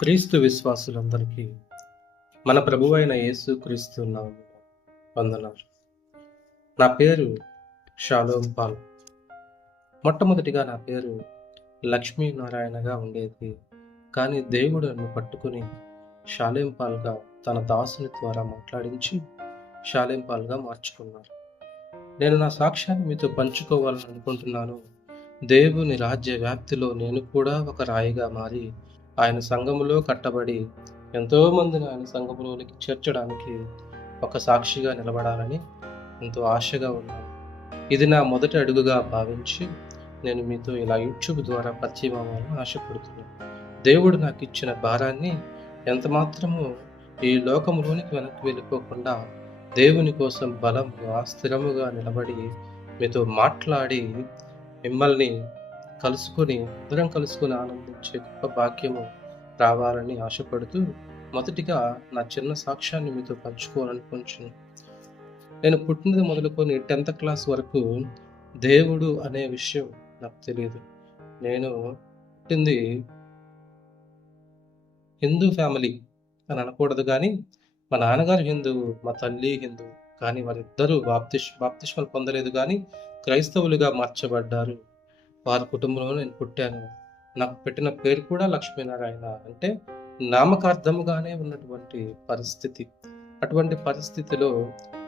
క్రీస్తు విశ్వాసులందరికీ మన ప్రభువైన యేసు క్రీస్తు వందనాలు. నా పేరు షాలోం పాల్. మొట్టమొదటిగా నా పేరు లక్ష్మీనారాయణగా ఉండేది కానీ దేవుడు నన్ను పట్టుకుని షాలేంపాల్గా తన దాసుని ద్వారా మాట్లాడించి షాలేంపాల్గా మార్చుకున్నారు. నేను నా సాక్ష్యాన్ని మీతో పంచుకోవాలని అనుకుంటున్నాను. దేవుని రాజ్య వ్యాప్తిలో నేను కూడా ఒక రాయిగా మారి ఆయన సంఘములో కట్టబడి ఎంతో మందిని ఆయన సంఘములోనికి చేర్చడానికి ఒక సాక్షిగా నిలబడాలని ఎంతో ఆశగా ఉన్నాను. ఇది నా మొదటి అడుగుగా భావించి నేను మీతో ఇలా యూట్యూబ్ ద్వారా పరిచయం అవ్వాలని ఆశపడుతున్నాను. దేవుడు నాకు ఇచ్చిన భారాన్ని ఎంత మాత్రము ఈ లోకములోనికి వెనక్కి వెళ్ళిపోకుండా దేవుని కోసం బలంగా స్థిరముగా నిలబడి మీతో మాట్లాడి మిమ్మల్ని కలుసుకొని అందరం కలుసుకొని ఆనందించే గొప్ప భాగ్యము రావాలని ఆశపడుతూ మొదటిగా నా చిన్న సాక్ష్యాన్ని మీతో పంచుకోవాలనుకుంటున్నాను. నేను పుట్టినది మొదలుకొని టెన్త్ క్లాస్ వరకు దేవుడు అనే విషయం నాకు తెలియదు. నేను పుట్టింది హిందూ ఫ్యామిలీ అని అనకూడదు కానీ మా నాన్నగారు హిందువు మా తల్లి హిందువు కానీ వారిద్దరూ బాప్తిష్ బాప్తిష్మలు పొందలేదు కానీ క్రైస్తవులుగా మార్చబడ్డారు. వారి కుటుంబంలో నేను పుట్టాను. నాకు పెట్టిన పేరు కూడా లక్ష్మీనారాయణ. అంటే నామకార్థముగానే ఉన్నటువంటి పరిస్థితి. అటువంటి పరిస్థితిలో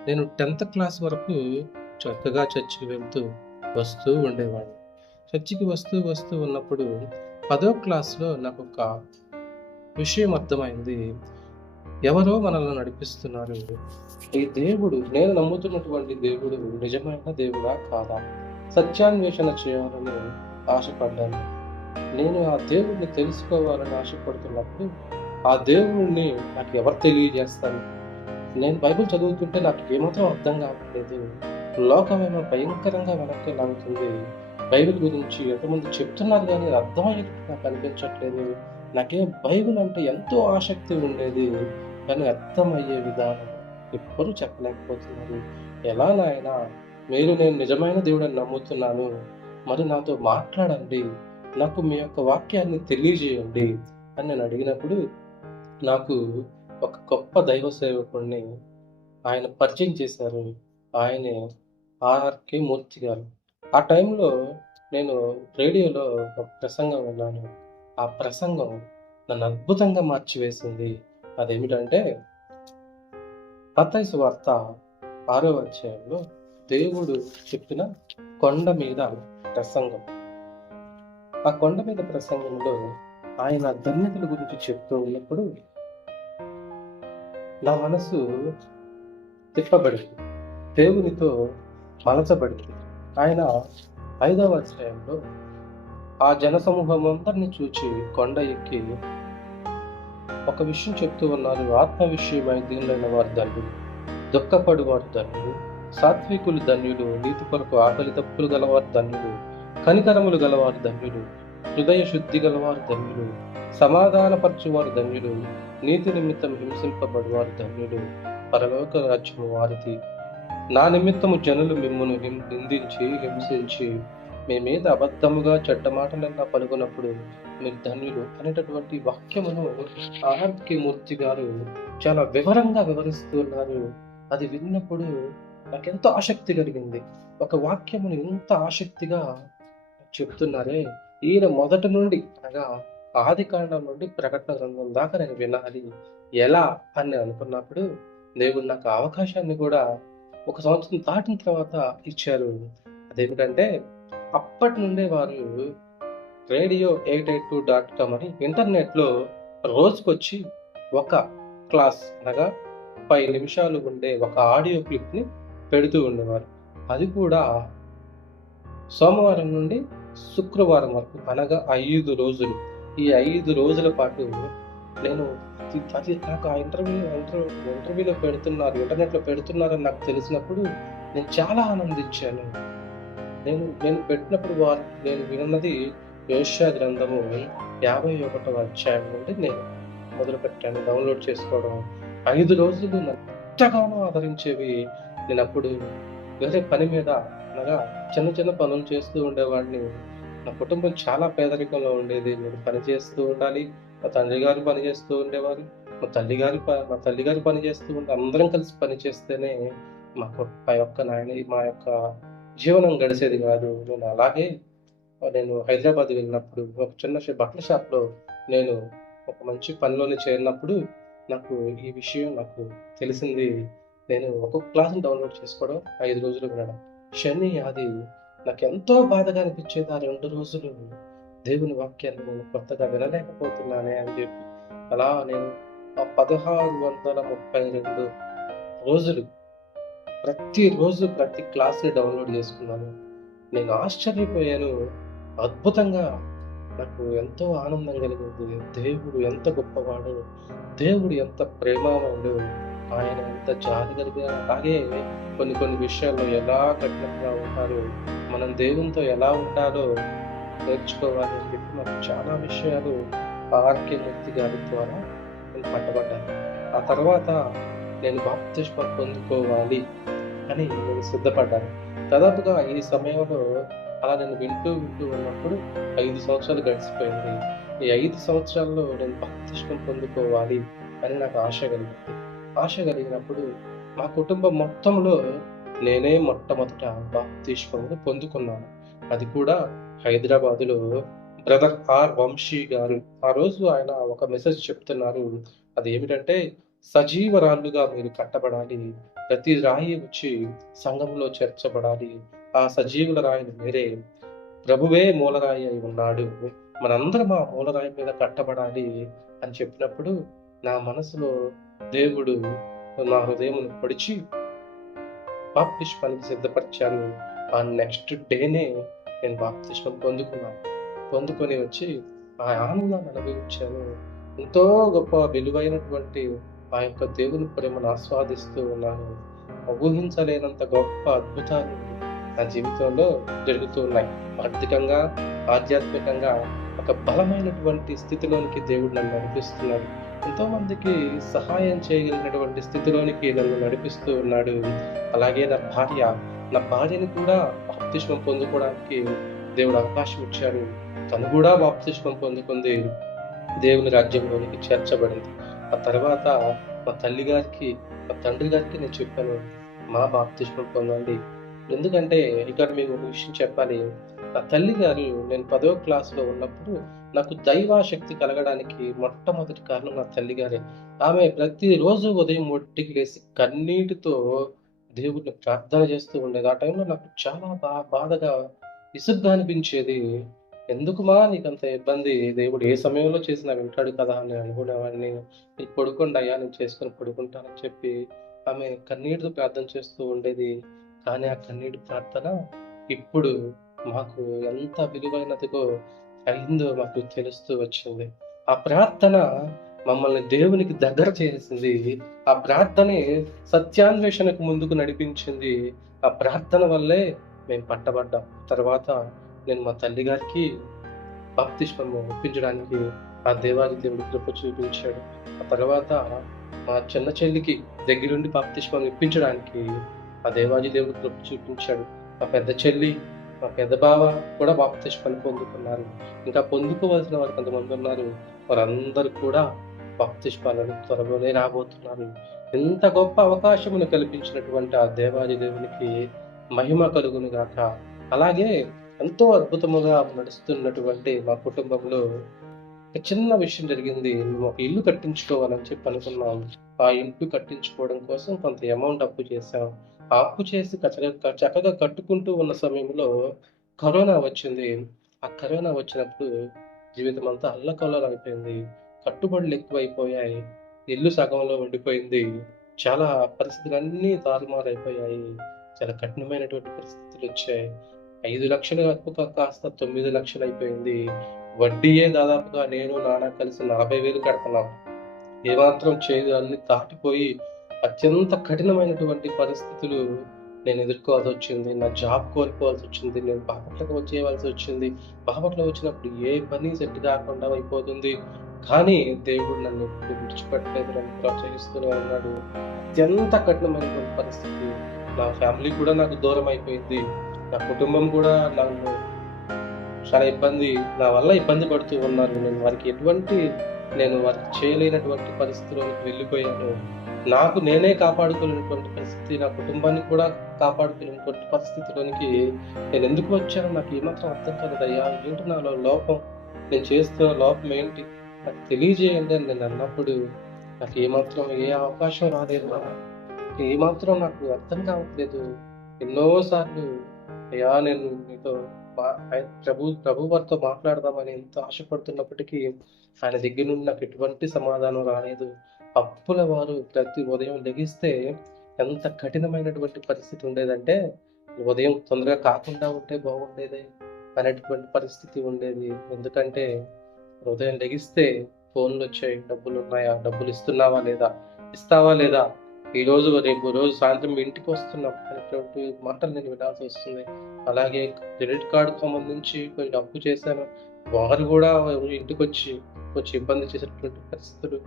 నేను టెన్త్ క్లాస్ వరకు చక్కగా చర్చికి వెళ్తూ వస్తూ ఉండేవాడిని. చర్చికి వస్తూ వస్తూ ఉన్నప్పుడు పదో క్లాస్లో నాకు ఒక విషయం అర్థమైంది. ఎవరో మనల్ని నడిపిస్తున్నారు. ఈ దేవుడు నేను నమ్ముతున్నటువంటి దేవుడు నిజమైన దేవుడా కాదా? సత్యాన్వేషణ చేయాలని ఆశపడ్డాను. నేను ఆ దేవుడిని తెలుసుకోవాలని ఆశపడుతున్నప్పుడు ఆ దేవుడిని నాకు ఎవరు తెలియజేస్తారు? నేను బైబిల్ చదువుతుంటే నాకు ఏమాత్రం అర్థం కావట్లేదు. లోకమేమో భయంకరంగా వెనక్కి లాగుతుంది. బైబిల్ గురించి ఎంతమంది చెప్తున్నారు కానీ అది అర్థమయ్యేది నాకు అనిపించట్లేదు నాకే బైబిల్ అంటే ఎంతో ఆసక్తి ఉండేది. కానీ అర్థమయ్యే విధానం ఎప్పుడు చెప్పలేకపోతున్నారు. ఎలా నాయనా మీరు నేను నిజమైన దేవుడని నమ్ముతున్నాను. మరి నాతో మాట్లాడండి. నాకు మీ యొక్క వాక్యాన్ని తెలియజేయండి అని నేను అడిగినప్పుడు నాకు ఒక గొప్ప దైవ సేవకుడిని ఆయన పరిచయం చేశారు. ఆయనే ఆర్కే మూర్తి గారు. ఆ టైంలో నేను రేడియోలో ఒక ప్రసంగం విన్నాను. ఆ ప్రసంగం నన్ను అద్భుతంగా మార్చివేసింది. అదేమిటంటే మత్తయి వార్త ఆరో అధ్యాయంలో దేవుడు చెప్పిన కొండ మీద ప్రసంగం. ఆ కొండ మీద ప్రసంగంలో ఆయన ధన్యతల గురించి చెప్తూ ఉన్నప్పుడు నా మనసు తిప్పబడింది. దేవునితో మలచబడింది. ఆయన ఐదవ అధ్యాయంలో ఆ జనసమూహం అందరినీ చూచి కొండ ఎక్కి ఒక విషయం చెప్తూ ఉన్నారు. ఆత్మ విషయమై దీనిలో వారు ధన్యులు దుఃఖపడు వారు ధన్యులు. సాత్వికులు ధన్యులు నీతి కొరకు ఆకలి తప్పులు గలవారు ధన్యులు కనికరములు గలవారు ధన్యులు హృదయ శుద్ధి గలవారు ధన్యులు సమాధానపరచువారు ధన్యులు నీతి నిమిత్తం హింసింపబడువారు ధన్యులు పరలోక రాజ్యము వారిది. నా నిమిత్తము జనులు మిమ్మను నిందించి హింసించి మీ మీద అబద్ధముగా చెడ్డ మాటలన్నా పలుకున్నప్పుడు మీరు ధన్యులు అనేటటువంటి వాక్యమును ఆర్కే మూర్తి గారు చాలా వివరంగా వివరిస్తున్నారు అది విన్నప్పుడు నాకెంతో ఆసక్తి కలిగింది. ఒక వాక్యమును ఎంత ఆసక్తిగా చెప్తున్నారే. ఈయన మొదటి నుండి అనగా ఆది కాండం నుండి ప్రకటన గ్రంథం దాకా నేను వినాలి. ఎలా అని అనుకున్నప్పుడు దేవుడు నాకు అవకాశాన్ని కూడా ఒక సంవత్సరం దాటిన తర్వాత ఇచ్చారు. అదేమిటంటే అప్పటి నుండే వారు radio eight eight two dot com అని ఇంటర్నెట్లో రోజుకొచ్చి ఒక క్లాస్ అనగా పది నిమిషాలు ఉండే ఒక ఆడియో క్లిప్ని పెడుతూ ఉండేవారు. అది కూడా సోమవారం నుండి శుక్రవారం వరకు అనగా ఐదు రోజులు. ఈ ఐదు రోజుల పాటు నేను అది- నాకు ఆ ఇంటర్వ్యూ ఇంటర్వ్యూ ఇంటర్వ్యూలో పెడుతున్నారు ఇంటర్నెట్లో పెడుతున్నారని నాకు తెలిసినప్పుడు నేను చాలా ఆనందించాను. నేను నేను పెట్టినప్పుడు వారు నేను విన్నది యోష్యా గ్రంథము యాభై ఒకటవ అధ్యాయం నుండి నేను మొదలుపెట్టాను. డౌన్లోడ్ చేసుకోవడం. ఐదు రోజులు ఎంతగానో ఆదరించేవి నేను అప్పుడు వేరే పని మీద అనగా చిన్న చిన్న పనులు చేస్తూ ఉండేవాడిని. నా కుటుంబం చాలా పేదరికంలో ఉండేది. నేను పని చేస్తూ ఉండాలి. మా తండ్రి గారు పని చేస్తూ ఉండేవారు. మా తల్లి గారు ప- మా తల్లి గారు పని చేస్తూ ఉండే అందరం కలిసి పని చేస్తేనే మా యొక్క నాయన మా యొక్క జీవనం గడిచేది కాదు. నేను అలాగే నేను హైదరాబాద్ వెళ్ళినప్పుడు ఒక చిన్న బట్టల షాప్లో నేను ఒక మంచి పనిలోనే చేరినప్పుడు నాకు ఈ విషయం నాకు తెలిసింది. నేను ఒక్కొక్క క్లాస్ని డౌన్లోడ్ చేసుకోవడం ఐదు రోజులు వినడం. శని ఆది నాకు ఎంతో బాధగా అనిపించేది ఆ రెండు రోజులు. దేవుని వాక్యాన్ని కొత్తగా వినలేకపోతున్నానే అని చెప్పి అలా నేను ఆ పదహారు వందల ముప్పై రెండు రోజులు ప్రతిరోజు ప్రతి క్లాస్ని డౌన్లోడ్ చేసుకున్నాను. నేను ఆశ్చర్యపోయాను. అద్భుతంగా నాకు ఎంతో ఆనందం కలిగింది. దేవుడు ఎంత గొప్పవాడు దేవుడు ఎంత ప్రేమవాడు ఆయన ఎంత జాలి కలిగిన అలాగే కొన్ని కొన్ని విషయాల్లో ఎలా కఠినంగా ఉంటారో మనం దేవునితో ఎలా ఉండాలో నేర్చుకోవాలి అని చెప్పి నాకు చాలా విషయాలు ఆర్కే మూర్తి గారి ద్వారా నేను పట్టబడ్డాను. ఆ తర్వాత నేను బాప్తిష్మ పొందుకోవాలి అని నేను సిద్ధపడ్డాను. దాదాపుగా ఈ సమయంలో అలా నేను వింటూ వింటూ ఉన్నప్పుడు ఐదు సంవత్సరాలు గడిచిపోయింది. ఈ ఐదు సంవత్సరాల్లో నేను భక్తిష్టం పొందుకోవాలి అని నాకు ఆశ కలిగింది. ఆశ కలిగినప్పుడు మా కుటుంబం మొత్తంలో నేనే మొట్టమొదట బాప్తిష్మమును పొందుకున్నాను. అది కూడా హైదరాబాదులో బ్రదర్ ఆర్ వంశీ గారు. ఆ రోజు ఆయన ఒక మెసేజ్ చెప్తున్నారు. అది ఏమిటంటే సజీవరాళ్ళుగా మీరు కట్టబడాలి. ప్రతి రాయి వచ్చి సంఘంలో చేర్చబడాలి. ఆ సజీవుల రాయిని మీరే. ప్రభువే మూలరాయి అయి ఉన్నాడు. మనందరం ఆ మూలరాయి మీద కట్టబడాలి అని చెప్పినప్పుడు నా మనసులో దేవుడు నా హృదయమును పొడిచి బాప్తిష్మానికి సిద్ధపరిచాను. ఆ నెక్స్ట్ డేనే నేను బాప్తిష్మం పొందుకున్నాను పొందుకొని వచ్చి ఆ ఆనందాన్ని అనుభవించాను. ఎంతో గొప్ప విలువైనటువంటి ఆ యొక్క దేవుని ప్రేమను ఆస్వాదిస్తూ ఉన్నాను. ఊహించలేనంత గొప్ప అద్భుతాలు నా జీవితంలో జరుగుతూ ఉన్నాయి ఆర్థికంగా ఆధ్యాత్మికంగా ఒక బలమైనటువంటి స్థితిలోనికి దేవుడు నన్ను నడిపిస్తున్నాడు. ఎంతో మందికి సహాయం చేయగలిగినటువంటి స్థితిలోనికి నన్ను నడిపిస్తూ ఉన్నాడు. అలాగే నా భార్య నా భార్యని కూడా బాప్తిష్మం పొందుకోవడానికి దేవుడు అవకాశం ఇచ్చాడు. తను కూడా బాప్తిష్మం పొందుకుంది. దేవుని రాజ్యంలోనికి చేర్చబడింది. ఆ తర్వాత మా తల్లి గారికి మా తండ్రి గారికి నేను చెప్పాను మా బాప్తిష్మం పొందండి. ఎందుకంటే ఇక్కడ మీకు ఒక విషయం చెప్పాలి. నా తల్లి గారు నేను పదో క్లాసులో ఉన్నప్పుడు నాకు దైవాశక్తి కలగడానికి మొట్టమొదటి కారణం నా తల్లి గారే. ఆమె ప్రతిరోజు ఉదయం ఒట్టికి లేసి కన్నీటితో దేవుడిని ప్రార్థన చేస్తూ ఉండేది. ఆ టైంలో నాకు చాలా బా బాధగా విసుగ్గా అనిపించేది. ఎందుకుమా నీకంత ఇబ్బంది? దేవుడు ఏ సమయంలో చేసినా వింటాడు కదా అని అనుకునేవాడిని. నీకు పడుకోండి అయ్యా నేను చేసుకొని పడుకుంటానని చెప్పి ఆమె కన్నీటితో ప్రార్థన చేస్తూ ఉండేది. కానీ ఆ కన్నీటి ప్రార్థన ఇప్పుడు మాకు ఎంత విలువైనదిగో అయిందో మాకు తెలుస్తూ వచ్చింది. ఆ ప్రార్థన మమ్మల్ని దేవునికి దగ్గర చేసింది. ఆ ప్రార్థనే సత్యాన్వేషణకు ముందుకు నడిపించింది. ఆ ప్రార్థన వల్లే మేము పట్టబడ్డాం. తర్వాత నేను మా తల్లి గారికి బాప్తిష్మము ఒప్పించడానికి ఆ దేవాది దేవుడు కృప చూపించాడు. ఆ తర్వాత మా చిన్న చెల్లికి దగ్గరుండి బాప్తిష్మం ఇప్పించడానికి ఆ దేవాది దేవుడు కృప చూపించాడు. మా పెద్ద చెల్లి మా పెద్ద బావ కూడా బాప్తిష్మాన్ని పొందుకున్నారు. ఇంకా పొందుకోవాల్సిన వారు కొంతమంది ఉన్నారు. వారందరూ కూడా బాప్తిష్మాలను త్వరలోనే రాబోతున్నారు. ఇంత గొప్ప అవకాశమును కల్పించినటువంటి ఆ దేవాది దేవునికి మహిమ కలుగును గాక. అలాగే ఎంతో అద్భుతముగా నడుస్తున్నటువంటి మా కుటుంబంలో ఒక చిన్న విషయం జరిగింది. మేము ఒక ఇల్లు కట్టించుకోవాలని చెప్పి అనుకున్నాం. ఆ ఇల్లు కట్టించుకోవడం కోసం కొంత అమౌంట్ అప్పు చేసాం అప్పు చేసి చక్కగా చక్కగా కట్టుకుంటూ ఉన్న సమయంలో కరోనా వచ్చింది. ఆ కరోనా వచ్చినప్పుడు జీవితం అంతా అల్లకల్లోలం అయిపోయింది. కట్టుబడులు ఎక్కువైపోయాయి. ఇల్లు సగంలో ఉండిపోయింది. చాలా పరిస్థితులన్నీ తారుమారైపోయాయి. చాలా కఠినమైనటువంటి పరిస్థితులు వచ్చాయి. ఐదు లక్షల అప్పు కాస్త తొమ్మిది లక్షలు అయిపోయింది. వడ్డీయే దాదాపుగా నేను నాన్న కలిసి నలభై వేలు కడుతున్నాం. ఏమాత్రం చేయదు అన్ని దాటిపోయి అత్యంత కఠినమైనటువంటి పరిస్థితులు నేను ఎదుర్కోవాల్సి వచ్చింది నా జాబ్ కోల్పోవాల్సి వచ్చింది నేను బాపట్లకు వచ్చేయవలసి వచ్చింది. బాపట్ల వచ్చినప్పుడు ఏ పని సెట్ కాకుండా అయిపోతుంది. కానీ దేవుడు నన్ను ఎప్పుడు విడిచిపెట్టలేదు నన్ను ప్రోత్సహిస్తూనే ఉన్నాడు. అత్యంత కఠినమైనటువంటి పరిస్థితి. నా ఫ్యామిలీ కూడా నాకు దూరం అయిపోయింది. నా కుటుంబం కూడా నన్ను చాలా ఇబ్బంది నా వల్ల ఇబ్బంది పడుతూ ఉన్నారు. నేను వారికి ఎటువంటి నేను వారికి చేయలేనటువంటి పరిస్థితిలోకి వెళ్ళిపోయాను. నాకు నేనే కాపాడుకోలేనటువంటి పరిస్థితి నా కుటుంబాన్ని కూడా కాపాడుకోలేనటువంటి పరిస్థితిలోనికి నేను ఎందుకు వచ్చానో నాకు ఏమాత్రం అర్థం కాలేదయ్యా. ఏంటి నాలో లోపం? నేను చేస్తున్న లోపం ఏంటి? నాకు తెలియజేయండి అని నేను అన్నప్పుడు నాకు ఏమాత్రం ఏ అవకాశం రాలేదు. ఏమాత్రం నాకు అర్థం కావట్లేదు. ఎన్నోసార్లు అయ్యా నేను మీతో మా- ఆయన ప్రభు ప్రభు వారితో మాట్లాడదామని ఎంతో ఆశపడుతున్నప్పటికీ ఆయన దగ్గర నుండి నాకు ఎటువంటి సమాధానం రాలేదు. అప్పుల వారు ప్రతి ఉదయం లెగిస్తే ఎంత కఠినమైనటువంటి పరిస్థితి ఉండేదంటే ఉదయం తొందరగా కాకుండా ఉంటే బాగుండేది అనేటువంటి పరిస్థితి ఉండేది. ఎందుకంటే ఉదయం లెగిస్తే ఫోన్లు వచ్చాయి డబ్బులు ఉన్నాయా డబ్బులు ఇస్తున్నావా లేదా ఇస్తావా లేదా? ఈ రోజు రేపు రోజు సాయంత్రం ఇంటికి వస్తున్నాం అనేటువంటి మాటలు నేను వినాల్సి వస్తుంది. అలాగే క్రెడిట్ కార్డు సంబంధించి కొంచెం అప్పు చేశాను. వారు కూడా ఇంటికి వచ్చి కొంచెం ఇబ్బంది చేసేటువంటి పరిస్థితులు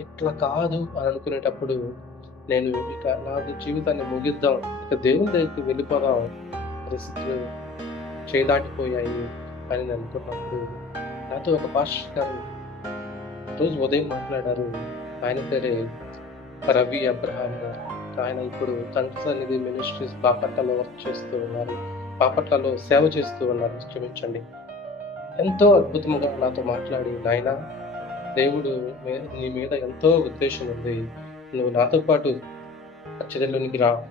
ఇట్లా కాదు అని అనుకునేటప్పుడు నేను ఇక నా జీవితాన్ని ముగిద్దాం. ఇక దేవుని దగ్గరికి వెళ్ళిపోదాం. పరిస్థితులు చేదాటిపోయాయి అని నేను అనుకున్నప్పుడు నాతో ఒక పాస్టర్ గారు రోజు ఉదయం మాట్లాడారు. ఆయన పేరే రవి అబ్రహాం గారు. ఆయన ఇప్పుడు తండ్రి సన్నిధి మినిస్ట్రీస్ బాపట్లలో వర్క్ చేస్తూ ఉన్నారు. బాపట్లలో సేవ చేస్తూ ఉన్నారు. క్షమించండి. ఎంతో అద్భుతంగా నాతో మాట్లాడి నాయన దేవుడు మీ- నీ మీద ఎంతో ఉద్దేశం ఉంది. నువ్వు నాతో పాటు చర్యలోనికి రా.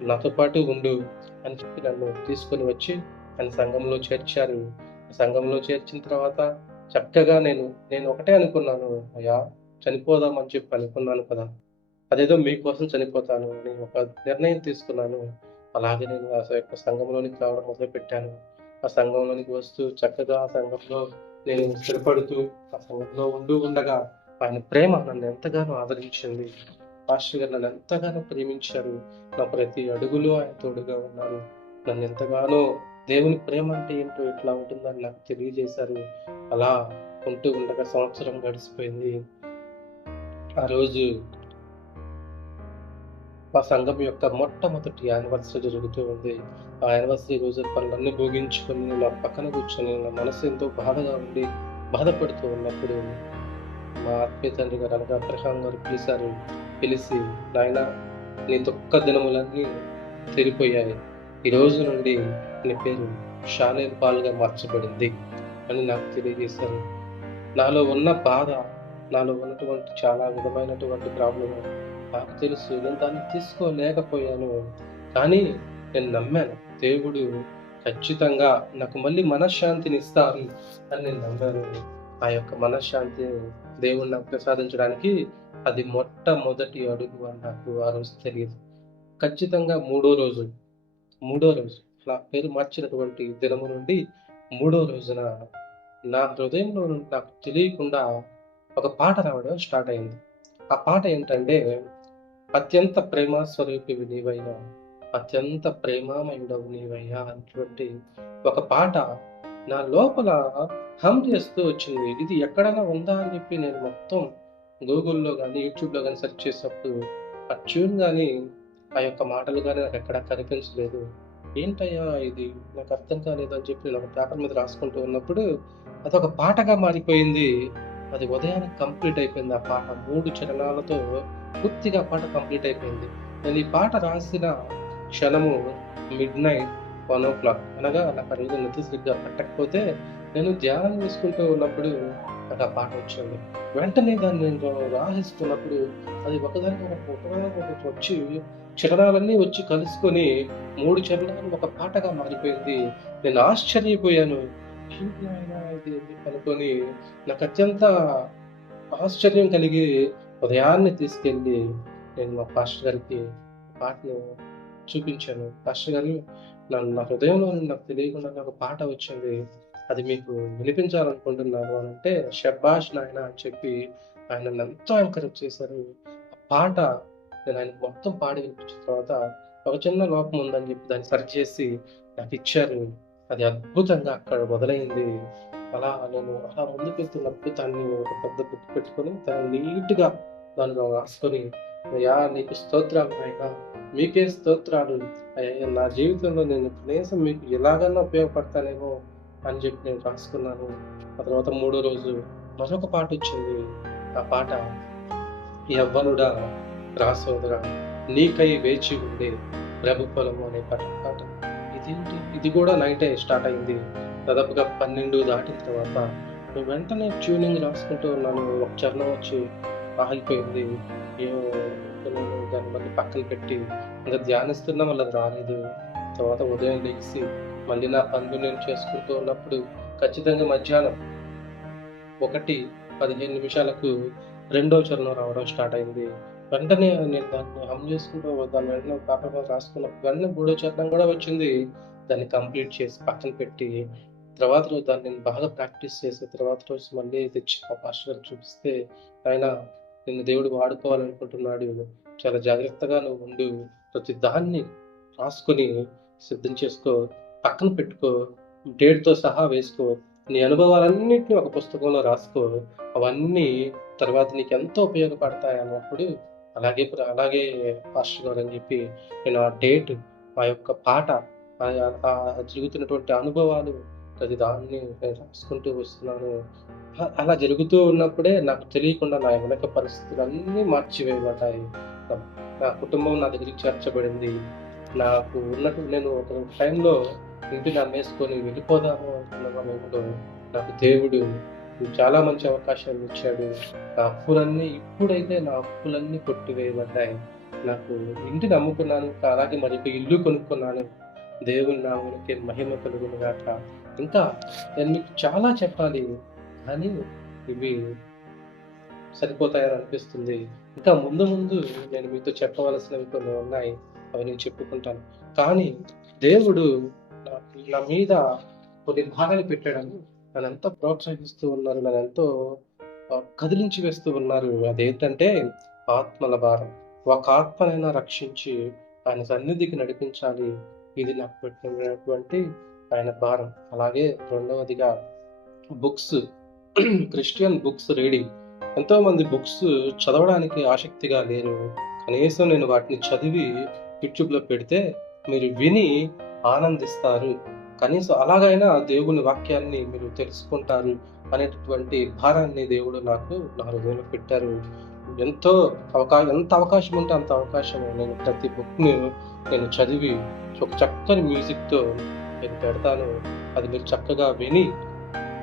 నాతో పాటు ఉండు అని చెప్పి నన్ను తీసుకొని వచ్చి నన్ను సంఘంలో చేర్చారు. సంఘంలో చేర్చిన తర్వాత చక్కగా నేను నేను ఒకటే అనుకున్నాను అయ్యా చనిపోదాం అని చెప్పి అనుకున్నాను కదా. అదేదో మీకోసం చనిపోతాను అని ఒక నిర్ణయం తీసుకున్నాను. అలాగే నేను ఆ యొక్క సంఘంలోనికి రావడం మొదలు పెట్టాను ఆ సంఘంలోనికి వస్తూ చక్కగా ఆ సంఘంలో నేను స్థిరపడుతూ ఆ సంఘంలో ఉంటూ ఉండగా ఆయన ప్రేమ నన్ను ఎంతగానో ఆదరించింది. పాస్టర్ గారు నన్ను ఎంతగానో ప్రేమించారు. నా ప్రతి అడుగులో ఆయన తోడుగా ఉన్నారు. నన్ను ఎంతగానో దేవుని ప్రేమ అంటే ఏంటో ఎట్లా ఉంటుందని నాకు తెలియజేశారు. అలా ఉంటూ ఉండగా సంవత్సరం గడిచిపోయింది. ఆ రోజు మా సంఘం యొక్క మొట్టమొదటి యానివర్సరీ జరుగుతూ ఉంది. ఆ యానివర్సరీ రోజు పనులన్నీ భోగించుకొని నా పక్కన కూర్చొని నా మనసు ఎంతో బాధగా ఉండి బాధపడుతూ ఉన్నప్పుడు మా ఆత్మీయ తండ్రి గారు అనగా అబ్రహాం గారు పిలిచారు. పిలిచి నాయన నీ దుఃఖ దినములన్నీ తెరిపోయాయి. ఈ రోజు నుండి నీ పేరు షానే పాల్గా మార్చబడింది అని నాకు తెలియజేశారు. నాలో ఉన్న బాధ నాలో ఉన్నటువంటి చాలా విధమైనటువంటి ప్రాబ్లం నాకు తెలుసు. నేను దాన్ని తీసుకోలేకపోయాను. కానీ నేను నమ్మాను. దేవుడు ఖచ్చితంగా నాకు మళ్ళీ మనశ్శాంతిని ఇస్తారు అని నేను నమ్మాను. ఆ యొక్క మనశ్శాంతి దేవుడు నాకు ప్రసాదించడానికి అది మొట్టమొదటి అడుగు అని నాకు ఆ రోజు తెలియదు. ఖచ్చితంగా మూడో రోజు మూడో రోజు నా పేరు మార్చినటువంటి దినము నుండి మూడో రోజున నా హృదయంలో నాకు తెలియకుండా ఒక పాట రావడం స్టార్ట్ అయింది. ఆ పాట ఏంటంటే అత్యంత ప్రేమ స్వరూపివి నీవయ్యా అత్యంత ప్రేమామయుడవు నీవయ్యా అటువంటి ఒక పాట నా లోపల హమ్ చేస్తూ వచ్చింది. ఇది ఎక్కడైనా ఉందా అని చెప్పి నేను మొత్తం గూగుల్లో కానీ యూట్యూబ్లో కానీ సెర్చ్ చేసినప్పుడు ఆ ట్యూన్ కానీ ఆ యొక్క మాటలు కానీ నాకు ఎక్కడా కనిపించలేదు. ఏంటయ్యా ఇది? నాకు అర్థం కాలేదు అని చెప్పి నేను ఒక పేపర్ మీద రాసుకుంటూ ఉన్నప్పుడు అదొక పాటగా మారిపోయింది. అది ఉదయానికి కంప్లీట్ అయిపోయింది ఆ పాట. మూడు చరణాలతో పూర్తిగా పాట కంప్లీట్ అయిపోయింది. నేను ఈ పాట రాసిన క్షణము midnight one o'clock అనగా నాకు ఆ రోజు నిద్ర సరిగ్గా పట్టకపోతే నేను ధ్యానం చేసుకుంటూ ఉన్నప్పుడు నాకు ఆ పాట వచ్చింది. వెంటనే దాన్ని నేను రాసేసుకున్నప్పుడు అది ఒకదానికి ఒక ఒకదానికి ఒకటి వచ్చి చరణాలన్నీ వచ్చి కలుసుకొని మూడు చరణాలు ఒక పాటగా మారిపోయింది. నేను ఆశ్చర్యపోయాను. ఏంటి ఆయన ఇది అనుకొని నాకు అత్యంత ఆశ్చర్యం కలిగి ఉదయాన్నే తీసుకెళ్ళి నేను మా పాస్టర్ గారికి పాటను చూపించాను. పాస్టర్ గారు నన్ను నా హృదయంలో నాకు తెలియకుండా నాకు పాట వచ్చింది. అది మీకు వినిపించాలనుకుంటున్నాను అని అంటే షబ్బాష్ నాయన అని చెప్పి ఆయన నన్ను ఎంతో ఎంకరేజ్ చేశారు. ఆ పాట నేను ఆయన మొత్తం పాడి వినిపించిన తర్వాత ఒక చిన్న లోపం ఉందని చెప్పి దాన్ని సరి చేసి నాకు ఇచ్చారు. అది అద్భుతంగా అక్కడ మొదలైంది. అలా నేను అలా ముందుకు వెళ్తున్నప్పుడు దాన్ని ఒక పెద్ద బుక్ పెట్టుకొని దాన్ని నీట్గా దానిలో రాసుకొని అయ్యా నీకు స్తోత్రాలు అయినా మీకే స్తోత్రాలు. అయ్యా నా జీవితంలో నేను కనీసం మీకు ఎలాగన్నా ఉపయోగపడతానేమో అని చెప్పి నేను రాసుకున్నాను. ఆ తర్వాత మూడో రోజు మరొక పాట వచ్చింది. ఆ పాట యవ్వనుడా రాసోదరా నీకై వేచి ఉండే ప్రభు పొలము అనే పాట పాట. ఇదేంటి? ఇది కూడా నైటే స్టార్ట్ అయింది. దాదాపుగా పన్నెండు దాటిన తర్వాత నేను వెంటనే ట్యూనింగ్ రాసుకుంటూ ఉన్నాను. ఒక చరణం వచ్చి ఆగిపోయింది. ఏమో నేను దాన్ని మళ్ళీ పక్కన పెట్టి ఇంకా ధ్యానిస్తున్నా మళ్ళీ అది రాలేదు. తర్వాత ఉదయం లేచి మళ్ళీ నా పనులు నేను చేసుకుంటూ ఉన్నప్పుడు ఖచ్చితంగా మధ్యాహ్నం ఒకటి పదిహేను నిమిషాలకు రెండో చరణం రావడం స్టార్ట్ అయింది. వెంటనే నేను దాన్ని హమ్ చేసుకుంటూ దాని వెంటనే పేపర్ మీద వెంటనే మూడో కూడా వచ్చింది. దాన్ని కంప్లీట్ చేసి పక్కన పెట్టి తర్వాత రోజు దాన్ని నేను బాగా ప్రాక్టీస్ చేసి తర్వాత రోజు మళ్ళీ తెచ్చి ఆ పాస్టర్ గారికి చూపిస్తే ఆయన నిన్ను దేవుడు వాడుకోవాలనుకుంటున్నాడు. చాలా జాగ్రత్తగా నువ్వు ఉండు. ప్రతి దాన్ని రాసుకొని సిద్ధం చేసుకో. పక్కన పెట్టుకో. డేట్తో సహా వేసుకో. నీ అనుభవాలన్నింటినీ ఒక పుస్తకంలో రాసుకో. అవన్నీ తర్వాత నీకు ఎంతో ఉపయోగపడతాయి అన్నప్పుడు అలాగే అలాగే పాస్టర్ గారు అని చెప్పి నేను ఆ డేట్ ఆ యొక్క పాట జరుగుతున్నటువంటి అనుభవాలు ప్రతి దాన్ని నేను రాసుకుంటూ వస్తున్నాను. అలా జరుగుతూ ఉన్నప్పుడే నాకు తెలియకుండా నా వెనక పరిస్థితులు అన్నీ మార్చివేయబడ్డాయి. నా- నా కుటుంబం నా దగ్గరికి చేర్చబడింది. నాకు ఉన్నట్టు నేను ఒక టైంలో ఇంటిని అమ్మేసుకొని వెళ్ళిపోదాము అనుకున్న సమయంలో నాకు దేవుడు చాలా మంచి అవకాశాలు ఇచ్చాడు. నా అప్పులన్నీ ఇప్పుడైతే నా అప్పులన్నీ కొట్టివేయబడ్డాయి. నాకు ఇంటిని అమ్ముకున్నాను అలాగే మరి ఇల్లు కొనుక్కున్నాను. దేవుని ఊరికే మహిమ కలుగును గాక. ఇంకా నేను మీకు చాలా చెప్పాలి కానీ ఇవి సరిపోతాయని అనిపిస్తుంది. ఇంకా ముందు ముందు నేను మీతో చెప్పవలసినవి కొన్ని ఉన్నాయి అవి నేను చెప్పుకుంటాను. కానీ దేవుడు నా- మీద కొన్ని భారాలు పెట్టాడని వాళ్ళు ఎంతో ప్రోత్సహిస్తూ ఉన్నారు నన్ను ఎంతో కదిలించి వేస్తూ ఉన్నారు. అదేంటంటే ఆత్మల భారం. ఒక ఆత్మనైనా రక్షించి ఆయన సన్నిధికి నడిపించాలి. ఇది నాకు పెట్టినటువంటి ఆయన భారం. అలాగే రెండవదిగా బుక్స్. Christian books reading. ఎంతోమంది బుక్స్ చదవడానికి ఆసక్తిగా లేరు. కనీసం నేను వాటిని చదివి యూట్యూబ్లో పెడితే మీరు విని ఆనందిస్తారు. కనీసం అలాగైనా దేవుని వాక్యాన్ని మీరు తెలుసుకుంటారు అనేటటువంటి భారాన్ని దేవుడు నాకు నా హృదయంలో పెట్టారు. ఎంతో అవకాశం ఎంత అవకాశం ఉంటే అంత అవకాశం నేను ప్రతి బుక్ని నేను చదివి ఒక చక్కని మ్యూజిక్తో నేను పెడతాను. అది మీరు చక్కగా విని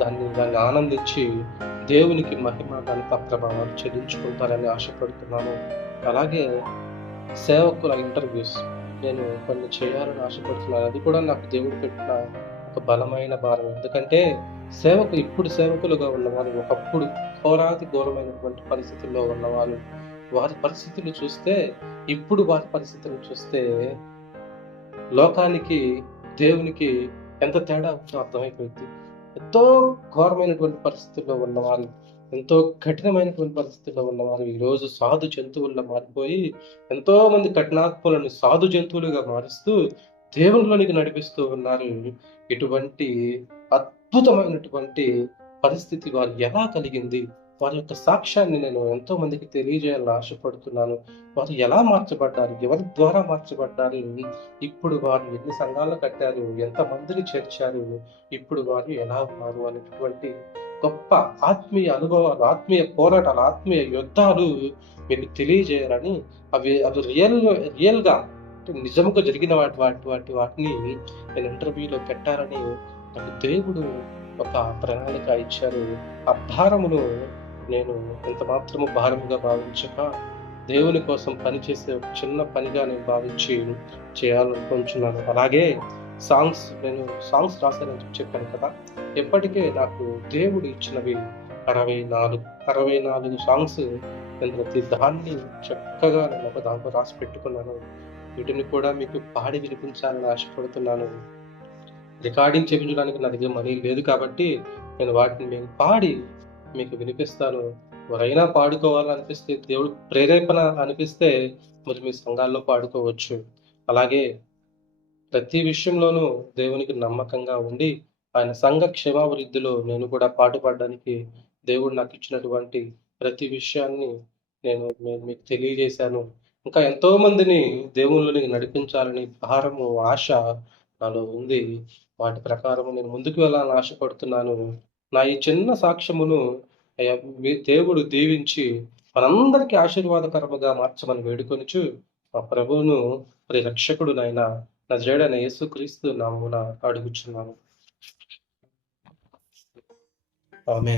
దాన్ని దాన్ని ఆనందించి దేవునికి మహిమ ఘనత ప్రభావాలు చెల్లించుకుంటారని ఆశపడుతున్నాను. అలాగే సేవకుల ఇంటర్వ్యూస్ నేను కొన్ని చేయాలని ఆశపడుతున్నాను. అది కూడా నాకు దేవుడు పెట్టిన ఒక బలమైన భారం. ఎందుకంటే సేవకు ఇప్పుడు సేవకులుగా ఉన్నవారు ఒకప్పుడు ఘోరాతి ఘోరమైనటువంటి పరిస్థితుల్లో ఉన్నవారు వారి పరిస్థితులు చూస్తే ఇప్పుడు వారి పరిస్థితులు చూస్తే లోకానికి దేవునికి ఎంత తేడా అర్థమైపోయింది. ఎంతో ఘోరమైనటువంటి పరిస్థితుల్లో ఉన్నవారు ఎంతో కఠినమైనటువంటి పరిస్థితుల్లో ఉన్నవారు. ఈరోజు సాధు జంతువుల్లో మారిపోయి ఎంతో మంది కఠినాత్మలను సాధు జంతువులుగా మారుస్తూ దేవునిలోనికి నడిపిస్తూ ఉన్నారు. ఇటువంటి అద్భుతమైనటువంటి పరిస్థితి వారు ఎలా కలిగింది? వారి యొక్క సాక్ష్యాన్ని నేను ఎంతో మందికి తెలియజేయాలని ఆశపడుతున్నాను. వారు ఎలా మార్చబడ్డారు? ఎవరి ద్వారా మార్చబడ్డారు? ఇప్పుడు వారు ఎన్ని సంఘాలు కట్టారు? ఎంత మందిని చేర్చారు? ఇప్పుడు వారు ఎలా ఉన్నారు? అనేటువంటి గొప్ప ఆత్మీయ అనుభవాలు ఆత్మీయ పోరాటాలు ఆత్మీయ యుద్ధాలు మీకు తెలియజేయాలని అవి అవి రియల్ రియల్గా నిజముగా జరిగిన వాటి వాటి వాటి వాటిని నేను ఇంటర్వ్యూలో పెట్టాలని నాకు దేవుడు ఒక ప్రణాళిక ఇచ్చారు. ఆ భారమును నేను ఎంత మాత్రము భారముగా భావించక దేవుని కోసం పనిచేసే ఒక చిన్న పనిగా నేను భావించి చేయాలనుకుంటున్నాను. అలాగే సాంగ్స్ నేను సాంగ్స్ రాశానని చెప్పి చెప్పాను కదా. ఎప్పటికే నాకు దేవుడు ఇచ్చినవి అరవై నాలుగు అరవై నాలుగు సాంగ్స్ నేను ప్రతి దాన్ని చక్కగా నేను ఒక దాంట్లో రాసి పెట్టుకున్నాను. వీటిని కూడా మీకు పాడి వినిపించాలని ఆశపడుతున్నాను. రికార్డింగ్ చేయించడానికి నా దగ్గర మనీ లేదు కాబట్టి నేను వాటిని మీకు పాడి మీకు వినిపిస్తాను. ఎవరైనా పాడుకోవాలనిపిస్తే దేవుడు ప్రేరేపణ అనిపిస్తే మరి మీ సంఘాల్లో పాడుకోవచ్చు. అలాగే ప్రతి విషయంలోనూ దేవునికి నమ్మకంగా ఉండి ఆయన సంఘ క్షేమాభివృద్ధిలో నేను కూడా పాటుపడడానికి దేవుడు నాకు ఇచ్చినటువంటి ప్రతి విషయాన్ని నేను నేను మీకు తెలియజేశాను. ఇంకా ఎంతో మందిని దేవుళ్ళని నడిపించాలని భారము ఆశ నాలో ఉంది. వాటి ప్రకారం నేను ముందుకు వెళ్ళాలని ఆశపడుతున్నాను. నా ఈ చిన్న సాక్ష్యమును అయ్యా మీ దేవుడు దీవించి మనందరికీ ఆశీర్వాదకరముగా మార్చమని వేడుకొనుచు మా ప్రభువును మరి రక్షకుడునైన నజరేడైన యేసుక్రీస్తు నామమున అడుగుచున్నాను. ఆమె